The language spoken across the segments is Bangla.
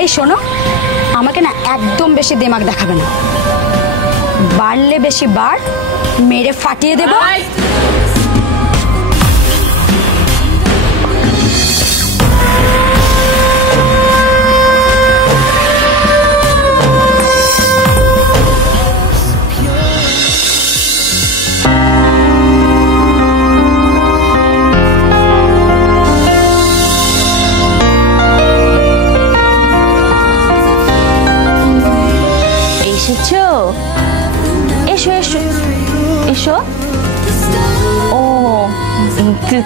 এই শোনো, আমাকে না একদম বেশি দিমাগ দেখাবে না। বাড়লে বেশি বার, মেরে ফাটিয়ে দেবো। এসো। ও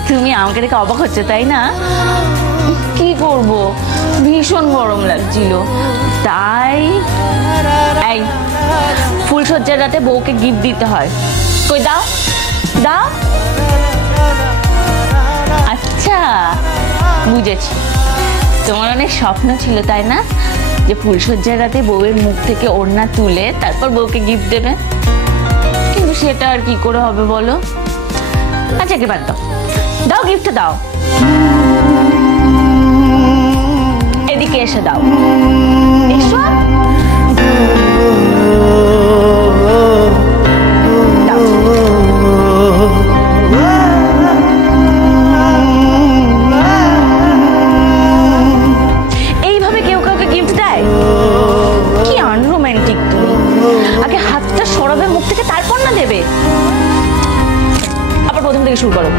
তুমি আমাকে দেখে অবাক হচ্ছে তাই না? কি করব, ভীষণ গরম লাগছিল তাই। এই ফুলসজ্জার রাতে বউকে গিফট দিতে হয়, কই দাও দাও। আচ্ছা বুঝেছি, তোমার অনেক স্বপ্ন ছিল তাই না, যে ফুলসজ্জার রাতে বউয়ের মুখ থেকে ওড়না তুলে তারপর বউকে গিফট দেবে। কিন্তু সেটা আর কি করে হবে বলো? আচ্ছা কি বাদ দাও, দাও গিফট দাও। এদিকে এসে দাও, এসো। এইভাবে কেউ কাউকে গিফট দেয়? কি আনরোম্যান্টিক তুমি। আগে হাতটা সরাবে মুখ থেকে, তারপর না দেবে। আবার প্রথম থেকে শুরু করো।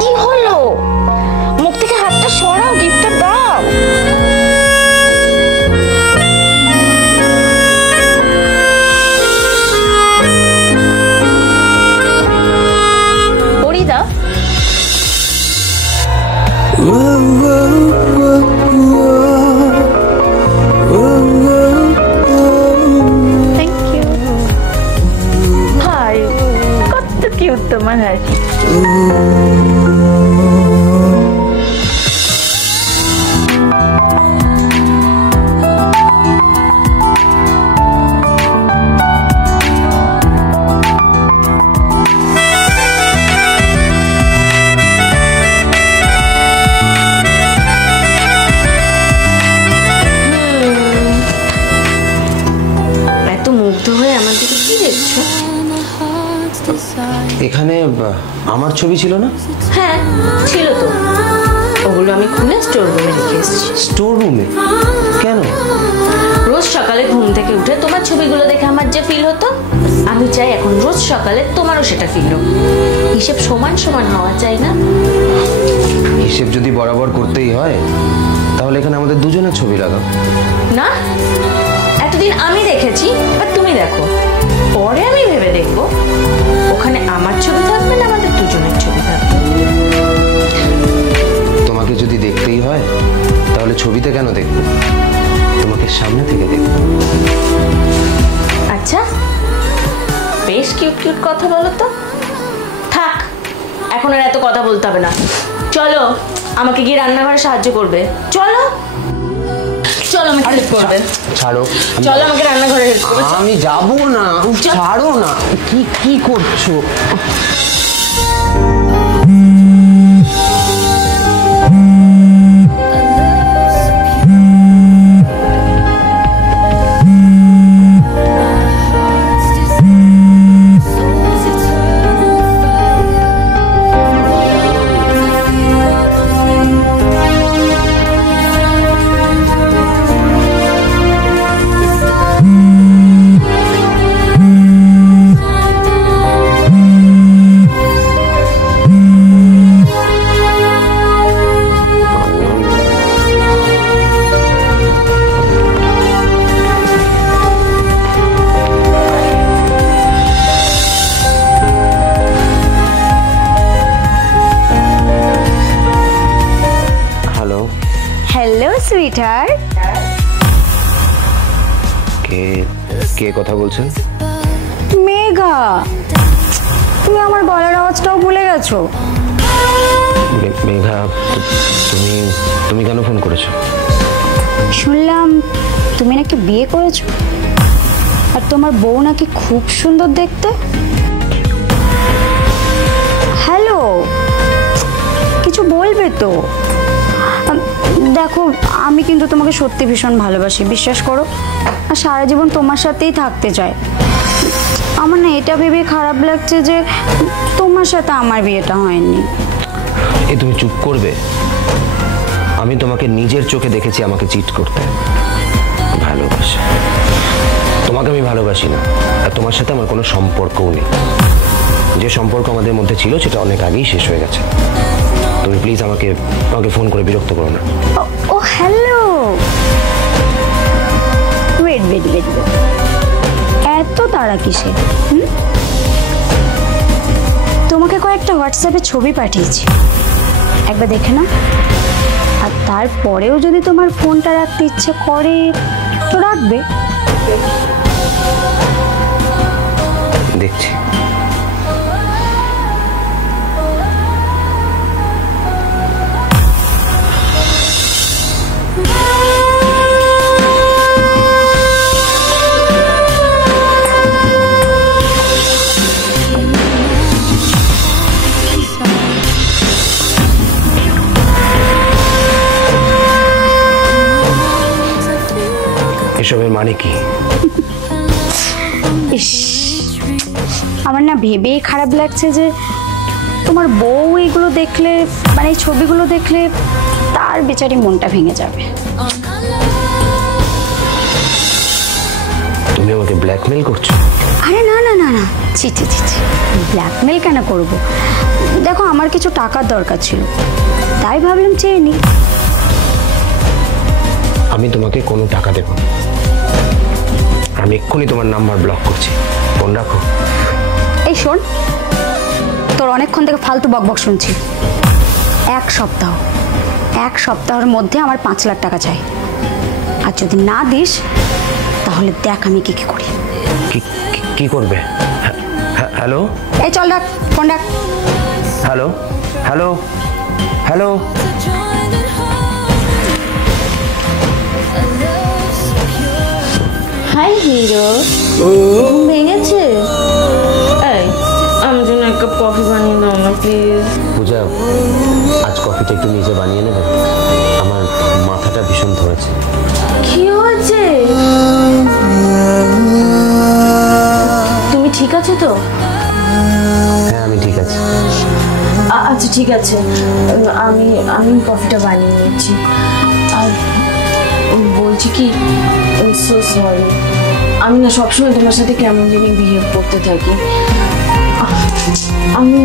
কি হলো? মুখ থেকে হাতটা সরাও, গিফটটা দাও। পরি দাও। তোমার হাসি। এত মুগ্ধ হয়ে আমার দিকে কি দেখছো? এখানে আমার ছবি ছিল না? হ্যাঁ ছিল তো, ওগুলো আমি খুলে স্টোর রুমে রেখে এসেছি। স্টোর রুমে কেন? রোজ সকালে ঘুম থেকে উঠে তোমার ছবিগুলো দেখে আমার যে ফিল হতো, আমি চাই এখন রোজ সকালে তোমারও সেটা ফিল হোক। হিসেব সমান সমান হওয়া চাই না? হিসেব যদি বরাবর করতেই হয় তাহলে এখানে আমাদের দুজনের ছবি লাগাও। না, এতদিন আমি দেখেছি, এবার তুমি দেখো। পরে আমি ভেবে দেখবো ওখানে আমার ছবি থাকবে না আমাদের দুজনের ছবি থাকবে। তোমাকে যদি দেখতেই হয় তাহলে ছবিতে কেন দেখবো, তোমাকে সামনে থেকে দেখবো। আচ্ছা বেশ কিউট কিউট কথা বলো তো। থাক, এখন আর এত কথা বলতে হবে না। চলো, আমাকে গিয়ে রান্নাঘরে সাহায্য করবে। চলো চলো, আমাকে হেল্প করবে। ছাড়ো, চলো আমাকে রান্নাঘরে হেল্প করবে। আমি যাবো না, ছাড়ো না। কি কি করছো? সুইটহার্ট। কে কথা বলছেন? মেঘা। তুমি আমার গলার আওয়াজটাও ভুলে গেছো? মেঘা, তুমি কেন ফোন করেছো? শুনলাম তুমি নাকি বিয়ে করেছো, আর তোমার বউ নাকি খুব সুন্দর দেখতে। তো দেখো, আমি কিন্তু তোমাকে সত্যি ভীষণ ভালোবাসি, বিশ্বাস করো, আর সারা জীবন তোমার সাথেই থাকতে চাই। আমার না এটা ভেবে খারাপ লাগছে যে তোমার সাথে আমার বিয়েটা হয়নি। এই তুমি চুপ করবে? আমি তোমাকে নিজের চোখে দেখেছি আমাকে চিট করতে। ভালোবাসা, তোমাকে আমি ভালোবাসি না, আর তোমার সাথে আমার কোনো সম্পর্কও নেই। যে সম্পর্ক আমাদের মধ্যে ছিল সেটা অনেক আগেই শেষ হয়ে গেছে। তুমি প্লিজ আমাকে ফোন করে বিরক্ত করো না। ও হ্যালো, ওয়েট, এত তাড়া কিসে? তোমাকে কয়েকটা হোয়াটসঅ্যাপে ছবি পাঠিয়েছি, একবার দেখে না। আর তারপরেও যদি তোমার ফোনটা রাখতে ইচ্ছে করে তো রাখবে। দেখছি। এসবের মানে কি? ইস, আমার না ভেবেই খারাপ লাগছে যে তোমার বউ এগুলো দেখলে, মানে এই ছবিগুলো দেখলে তার বেচারি মনটা ভেঙে যাবে। তুমি আমাকে ব্ল্যাকমেল করছো? আরে না না না না, ছি ছি ছি ছি, ব্ল্যাকমেল কেন করব? দেখো, আমার কিছু টাকার দরকার ছিল, তাই ভাবলাম চেয়ে নি। আমি তোমাকে কোনো টাকা দেব না। আমি এক্ষুনি তোমার নাম্বার ব্লক করছি, ফোন রাখো। এই শোন, তোর অনেকক্ষণ থেকে ফালতু বকবক শুনছি। এক সপ্তাহের মধ্যে আমার 5 লাখ টাকা চাই, আর যদি না দিস তাহলে দেখ আমি কি করি। কি করবে? হ্যালো, এই চল ডাক, ফোন ডাক। Hello hello hello. Hi hero, ঘুম ভেঙেছে? এই, আমার জন্য এক কাপ কফি বানিয়ে দাও না প্লিজ। পূজা, আজ কফিটা একটু নিজে বানিয়ে নেবে? আমার মাথাটা ভীষণ ধরেছে। কি হয়েছে? তুমি ঠিক আছো তো? হ্যাঁ, আমি ঠিক আছি। আচ্ছা ঠিক আছে, আমি কফিটা বানিয়ে নিচ্ছি। আর বলছি কি, সো সরি, আমি না সবসময় তোমার সাথে কেমন জানি বিহেভ করতে থাকি। আমি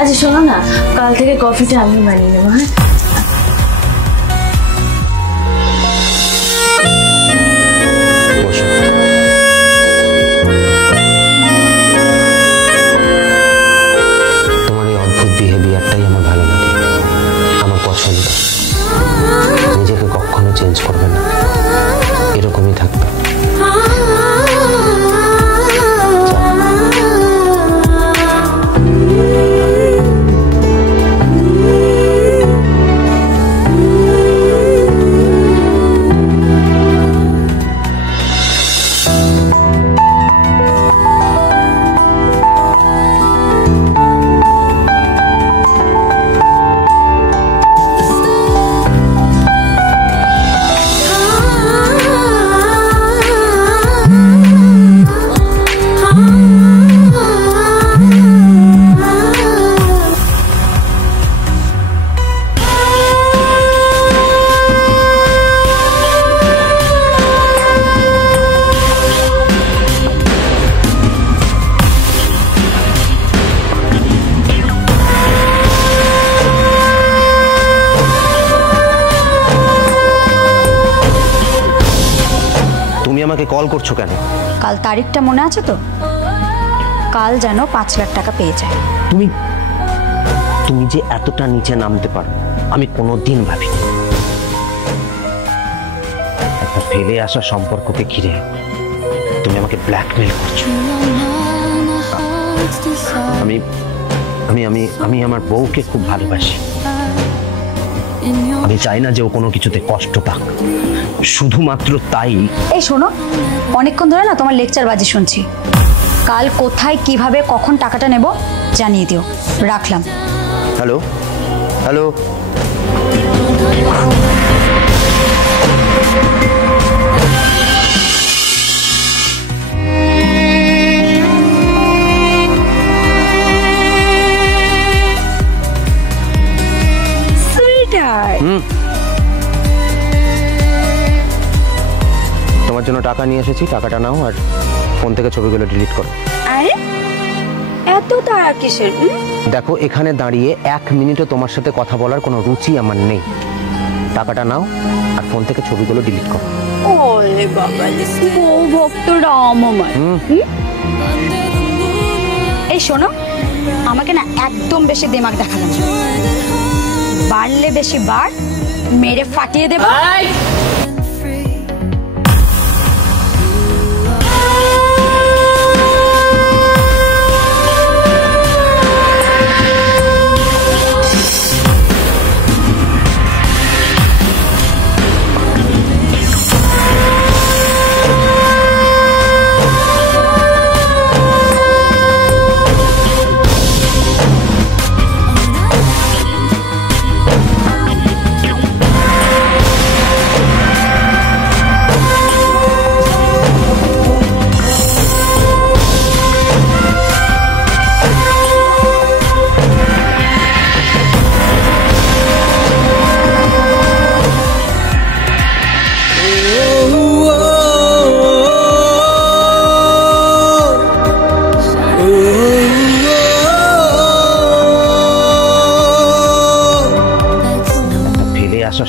আচ্ছা শোনো না, কাল থেকে কফিটা আমি বানিয়ে নেবো। হ্যাঁ, তোমার এই অদ্ভুত বিহেভিয়ারটাই আমার ভালো লাগে, আমার পছন্দ। নিজেকে কখনো চেঞ্জ করবে না, এরকমই থাকবে। আমাকে কল করছো কেন? কাল তারিখটা মনে আছে তো? কাল যেন 5 লাখ টাকা পেয়ে যায়। তুমি যে এতটা নিচে নামতে পারো আমি কোনোদিন ভাবিনি। একটা ফেলে আসা সম্পর্ককে ঘিরে তুমি আমাকে ব্ল্যাকমেল করছো। আমি আমি আমি আমি আমার বউকে খুব ভালোবাসি। আমি চাই না যে ও কোনো কিছুতে কষ্ট পাক, শুধুমাত্র তাই। এই শোনো, অনেকক্ষণ ধরে না তোমার লেকচার বাজি শুনছি। কাল কোথায় কিভাবে কখন টাকাটা নেব জানিয়ে দিও। রাখলাম। Hello hello. তোমার জন্য টাকা নিয়ে এসেছি, টাকাটা নাও আর ফোন থেকে ছবিগুলো ডিলিট করো। আরে এত তাড়া কিসের? দেখো, এখানে দাঁড়িয়ে 1 মিনিটও তোমার সাথে কথা বলার কোনো রুচি আমার নেই। টাকাটা নাও আর ফোন থেকে ছবিগুলো ডিলিট করো। ওলে বাবা, ও ভক্ত রামময়। এই শোনো, আমাকে না একদম বেশি দিমাগ দেখাবে না। বাড়লে বেশি বার, মেরে ফাটিয়ে দেবো।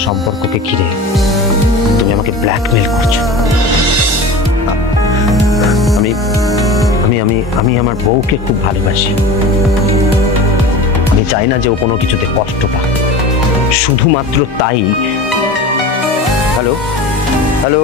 সম্পর্ককে ঘিরে তুমি আমাকে ব্ল্যাকমেল করছো। আমি আমি আমি আমি আমার বউকে খুব ভালোবাসি। আমি চাই না যে ও কোনো কিছুতে কষ্ট পাক, শুধুমাত্র তাই। Hello hello.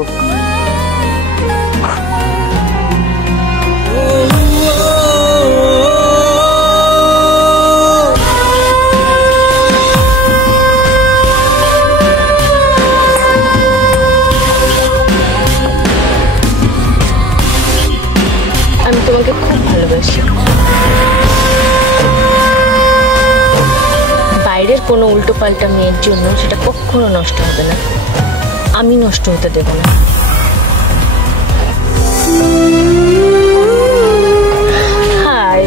তোমাকে খুব ভালোবাসি। বাইরের কোনো উল্টো পাল্টা মেয়ের জন্য সেটা কখনো নষ্ট হবে না, আমি নষ্ট হতে দেব না। হাই,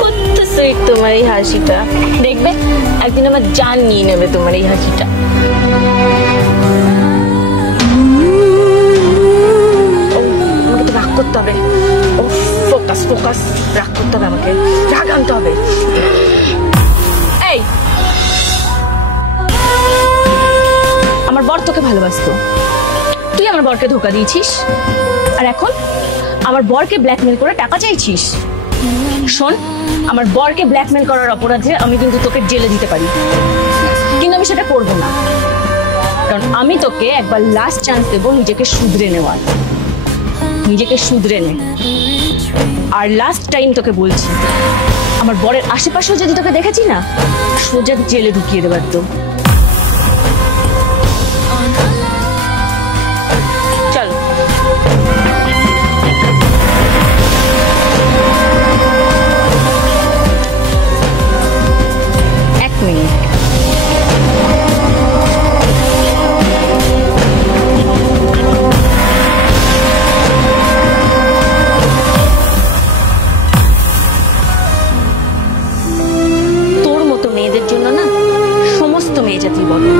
কত সুইট তোমার এই হাসিটা। দেখবে একদিন আমার জান নিয়ে নেবে তোমার এই হাসিটা। আমাকে তো রাগ করতে হবে। ফোকাস ফোকাস, রাগ করতে হবে আমাকে, রাগ আনতে হবে। এই, আমার বর তোকে ভালোবাসতো, তুই আমার বরকে ধোকা দিয়েছিস, আর এখন আমার বরকে ব্ল্যাকমেল করে টাকা চাইছিস। শোন, আমার বরকে ব্ল্যাকমেল করার অপরাধে আমি কিন্তু তোকে জেলে দিতে পারি, কিন্তু আমি সেটা করবো না, কারণ আমি তোকে একবার লাস্ট চান্স দেবো নিজেকে শুধরে নেওয়ার। নিজেকে শুধরে নে। আর লাস্ট টাইম তোকে বলছি, আমার বরের আশেপাশেও যদি তোকে দেখেছি না, সোজা জেলে ঢুকিয়ে দেবার তো। চলো। এক মিনিট। মেয়েদের জন্য না সমস্ত মেয়ে জাতি বলে।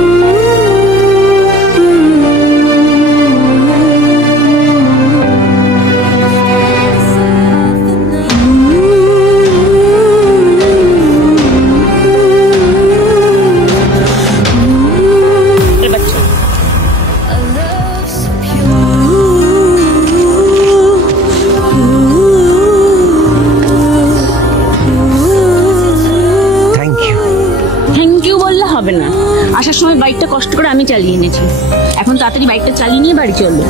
হবে না, আসার সময় বাইকটা কষ্ট করে আমি চালিয়ে এনেছি, এখন তাড়াতাড়ি বাইকটা চালিয়ে নিয়ে বাড়ি চলবে।